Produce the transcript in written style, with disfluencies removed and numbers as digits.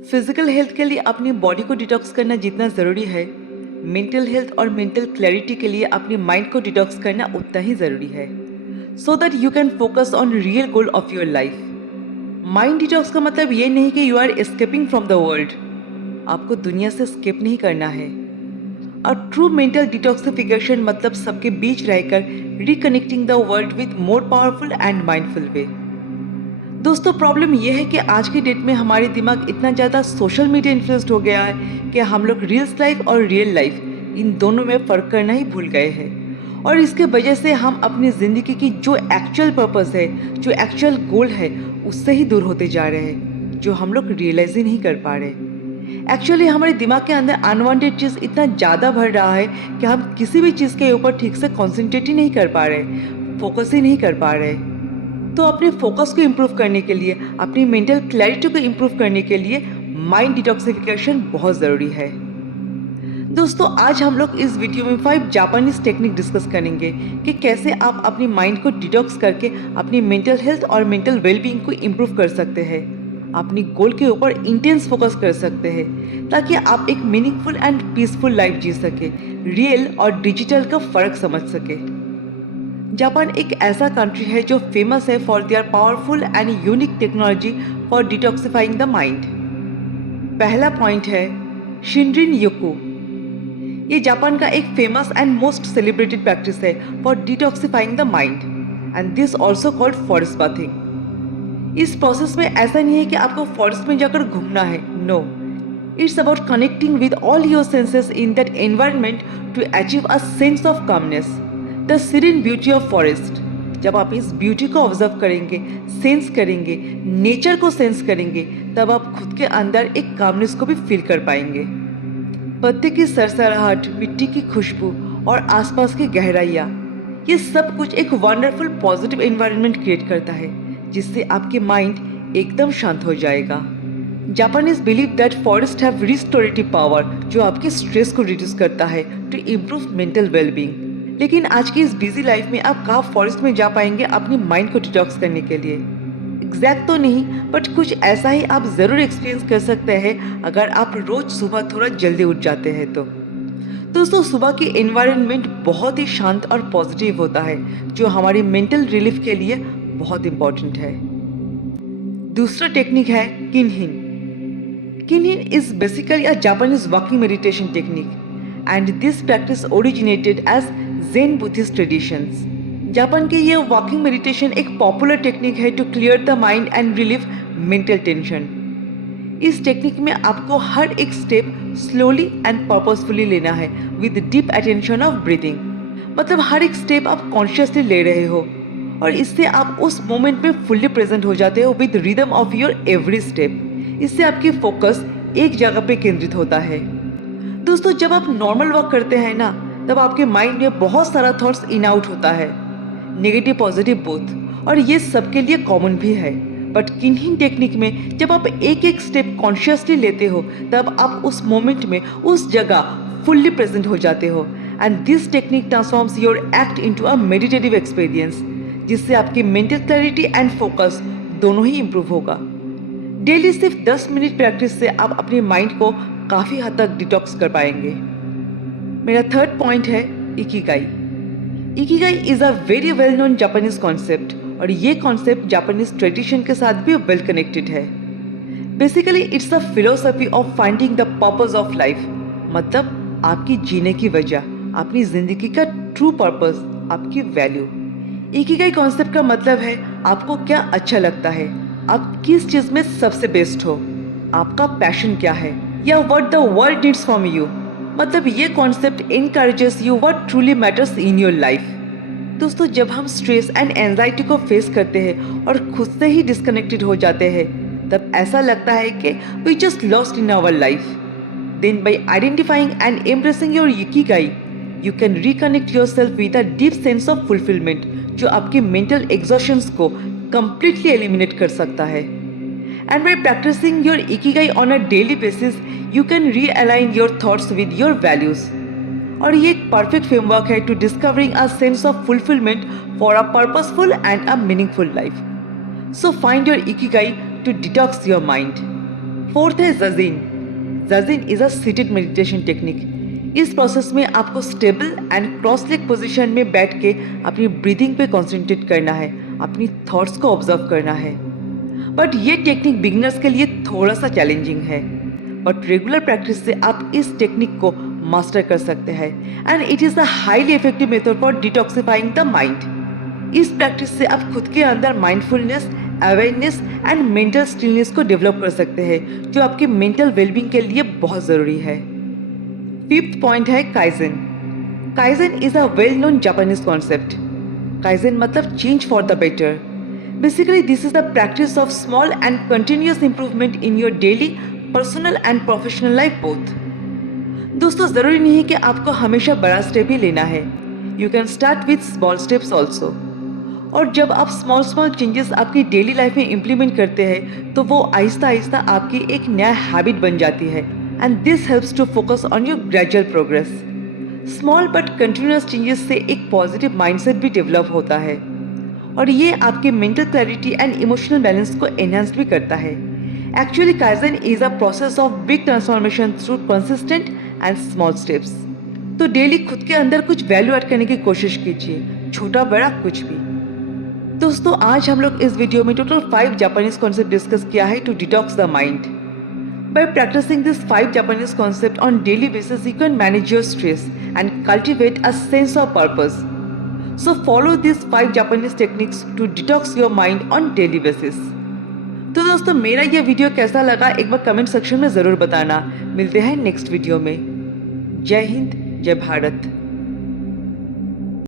Physical health के लिए अपनी बॉडी को डिटॉक्स करना जितना ज़रूरी है, मेंटल हेल्थ और मेंटल क्लैरिटी के लिए अपने माइंड को डिटॉक्स करना उतना ही ज़रूरी है, so that you can focus on real goal of your life. Mind detox का मतलब ये नहीं कि you are escaping from the world. आपको दुनिया से स्केप नहीं करना है। और ट्रू मेंटल डिटॉक्सिफिकेशन मतलब सबके बीच रहकर reconnecting the world with more powerful and mindful way. दोस्तों, प्रॉब्लम यह है कि आज की डेट में हमारे दिमाग इतना ज़्यादा सोशल मीडिया इन्फ्लुएंस्ड हो गया है कि हम लोग रील्स लाइफ और रियल लाइफ इन दोनों में फ़र्क करना ही भूल गए हैं। और इसके वजह से हम अपनी ज़िंदगी की जो एक्चुअल पर्पस है, जो एक्चुअल गोल है, उससे ही दूर होते जा रहे हैं, जो हम लोग रियलाइज ही नहीं कर पा रहे। एक्चुअली हमारे दिमाग के अंदर अनवांटेड चीज़ इतना ज़्यादा भर रहा है कि हम किसी भी चीज़ के ऊपर ठीक से कॉन्सेंट्रेट ही नहीं कर पा रहे, फोकस ही नहीं कर पा रहे। तो अपने फोकस को इम्प्रूव करने के लिए, अपनी मेंटल क्लैरिटी को इम्प्रूव करने के लिए माइंड डिटॉक्सिफिकेशन बहुत ज़रूरी है। दोस्तों, आज हम लोग इस वीडियो में 5 जापानीज टेक्निक डिस्कस करेंगे कि कैसे आप अपनी माइंड को डिटॉक्स करके अपनी मेंटल हेल्थ और मेंटल वेलबींग को इम्प्रूव कर सकते हैं, अपनी गोल के ऊपर इंटेंस फोकस कर सकते हैं, ताकि आप एक मीनिंगफुल एंड पीसफुल लाइफ जी सके, रियल और डिजिटल का फ़र्क समझ सके। जापान एक ऐसा कंट्री है जो फेमस है for their powerful and unique technology for detoxifying the mind. पहला पॉइंट है शिनरिन योकू। ये जापान का एक famous and most celebrated practice है for detoxifying the mind and this also called forest bathing. इस प्रोसेस में ऐसा नहीं है कि आपको फॉरेस्ट में जाकर घूमना है, no, it's about connecting with all your senses in that environment to achieve a sense of calmness, the serene beauty of forest. जब आप इस ब्यूटी को ऑब्जर्व करेंगे, सेंस करेंगे, नेचर को सेंस करेंगे, तब आप खुद के अंदर एक कामनेस को भी फील कर पाएंगे। पत्ते की सरसराहट, मिट्टी की खुशबू और आसपास की गहराइयाँ, ये सब कुछ एक वंडरफुल पॉजिटिव एनवायरनमेंट क्रिएट करता है, जिससे आपके माइंड एकदम शांत हो जाएगा। Japanese believe that forest have restorative power, जो आपके स्ट्रेस को रिड्यूस करता है टू इम्प्रूव मेंटल वेलबींग। लेकिन आज की इस बिजी लाइफ में आप कहाँ फॉरेस्ट में जा पाएंगे अपनी माइंड को डिटॉक्स करने के लिए? एग्जैक्ट तो नहीं, बट कुछ ऐसा ही आप ज़रूर एक्सपीरियंस कर सकते हैं अगर आप रोज़ सुबह थोड़ा जल्दी उठ जाते हैं तो। दोस्तों, सुबह की एनवायरनमेंट बहुत ही शांत और पॉजिटिव होता है, जो हमारी मेंटल रिलीफ के लिए बहुत इम्पॉर्टेंट है। दूसरा टेक्निक है किनहिन। किनहिन is basically a Japanese walking meditation technique and this practice originated as Zen Buddhist traditions. Japan की ये वॉकिंग मेडिटेशन एक पॉपुलर टेक्निक है to clear the mind and relieve mental tension. इस टेक्निक में आपको हर एक स्टेप स्लोली एंड पर्पसफुली लेना है with deep attention of breathing. मतलब हर एक स्टेप आप कॉन्शियसली ले रहे हो और इससे आप उस मोमेंट में फुल्ली प्रेजेंट हो जाते हो with rhythm of your every step. इससे आपकी फोकस एक जगह पे केंद्रित होता है। दोस्तों, जब आप नॉर्मल वर्क करते हैं ना, तब आपके माइंड में बहुत सारा थॉट्स इन आउट होता है, नेगेटिव पॉजिटिव बोथ, और ये सबके लिए कॉमन भी है। बट किन्हीं टेक्निक में जब आप एक एक स्टेप कॉन्शियसली लेते हो, तब आप उस मोमेंट में उस जगह फुल्ली प्रेजेंट हो जाते हो and this technique transforms your act into a meditative experience, जिससे आपकी मेंटल क्लैरिटी एंड फोकस दोनों ही इम्प्रूव होगा। डेली सिर्फ 10 मिनट प्रैक्टिस से आप अपने माइंड को काफ़ी हद तक डिटॉक्स कर पाएंगे। मेरा थर्ड पॉइंट है Ikigai. Ikigai is a very well known Japanese concept और ये कॉन्सेप्ट जापानीज ट्रेडिशन के साथ भी वेल कनेक्टेड है। Basically it's a philosophy of finding the purpose of life, मतलब आपकी जीने की वजह, अपनी ज़िंदगी का ट्रू पर्पस, आपकी वैल्यू। इकिगाई कॉन्सेप्ट का मतलब है आपको क्या अच्छा लगता है, आप किस चीज़ में सबसे बेस्ट हो, आपका पैशन क्या है, या what the world needs from you. मतलब ये concept encourages you what truly matters in your life. दोस्तों, जब हम स्ट्रेस एंड एंजाइटी को फेस करते हैं और खुद से ही डिस्कनेक्टेड हो जाते हैं, तब ऐसा लगता है कि we just lost in our life. Then by identifying and embracing your ikigai, you can reconnect yourself with a deep sense of fulfilment, जो आपके मेंटल एग्जॉशंस को कंप्लीटली एलिमिनेट कर सकता है। And by practicing your ikigai on a daily basis, you can realign your thoughts with your values. और ये एक perfect framework है to discovering a sense of fulfilment for a purposeful and a meaningful life. So find your इकिगाई to detox your mind. Fourth है जजिन। जजिन is a seated meditation technique. इस process में आपको stable and cross leg position में बैठ के अपनी ब्रीदिंग पे कंसंट्रेट करना है, अपनी थॉट्स को ऑब्जर्व करना है। बट ये टेक्निक बिगिनर्स के लिए थोड़ा सा चैलेंजिंग है, बट रेगुलर प्रैक्टिस से आप इस टेक्निक को मास्टर कर सकते हैं and it is a highly effective method for detoxifying the mind. इस प्रैक्टिस से आप खुद के अंदर mindfulness, awareness and mental stillness को डेवलप कर सकते हैं, जो आपके मेंटल वेलबींग के लिए बहुत ज़रूरी है। फिफ्थ पॉइंट है काइजन। काइजन is a well known Japanese concept. काइजन मतलब change for the better. Basically this is the practice of small and continuous improvement in your daily personal and professional life both. दोस्तों, ज़रूरी नहीं है कि आपको हमेशा बड़ा स्टेप ही लेना है। You can start with small steps also. और जब आप स्मॉल चेंजेस आपकी डेली लाइफ में इम्प्लीमेंट करते हैं तो वो आहिस्ता आहिस्ता आपकी एक नया हैबिट बन जाती है and this helps to focus on your gradual progress. Small but continuous changes से एक पॉजिटिव माइंडसेट भी डेवलप होता है और ये आपके mental clarity and emotional balance को एनहांस भी करता है। Actually kaizen is a process of big transformation through consistent and small steps. तो डेली खुद के अंदर कुछ वैल्यू ऐड करने की कोशिश कीजिए, छोटा बड़ा कुछ भी। दोस्तों, आज हम लोग इस वीडियो में टोटल 5 जापानीज कॉन्सेप्ट डिस्कस किया है to detox the mind. By practicing these 5 Japanese concepts on daily basis, you can manage your stress and cultivate a sense of purpose. So follow these 5 Japanese techniques to detox your mind on daily basis. तो दोस्तों, मेरा ये video कैसा लगा एक बार comment section में ज़रूर बताना। मिलते हैं नेक्स्ट वीडियो में। जय हिंद, जय भारत।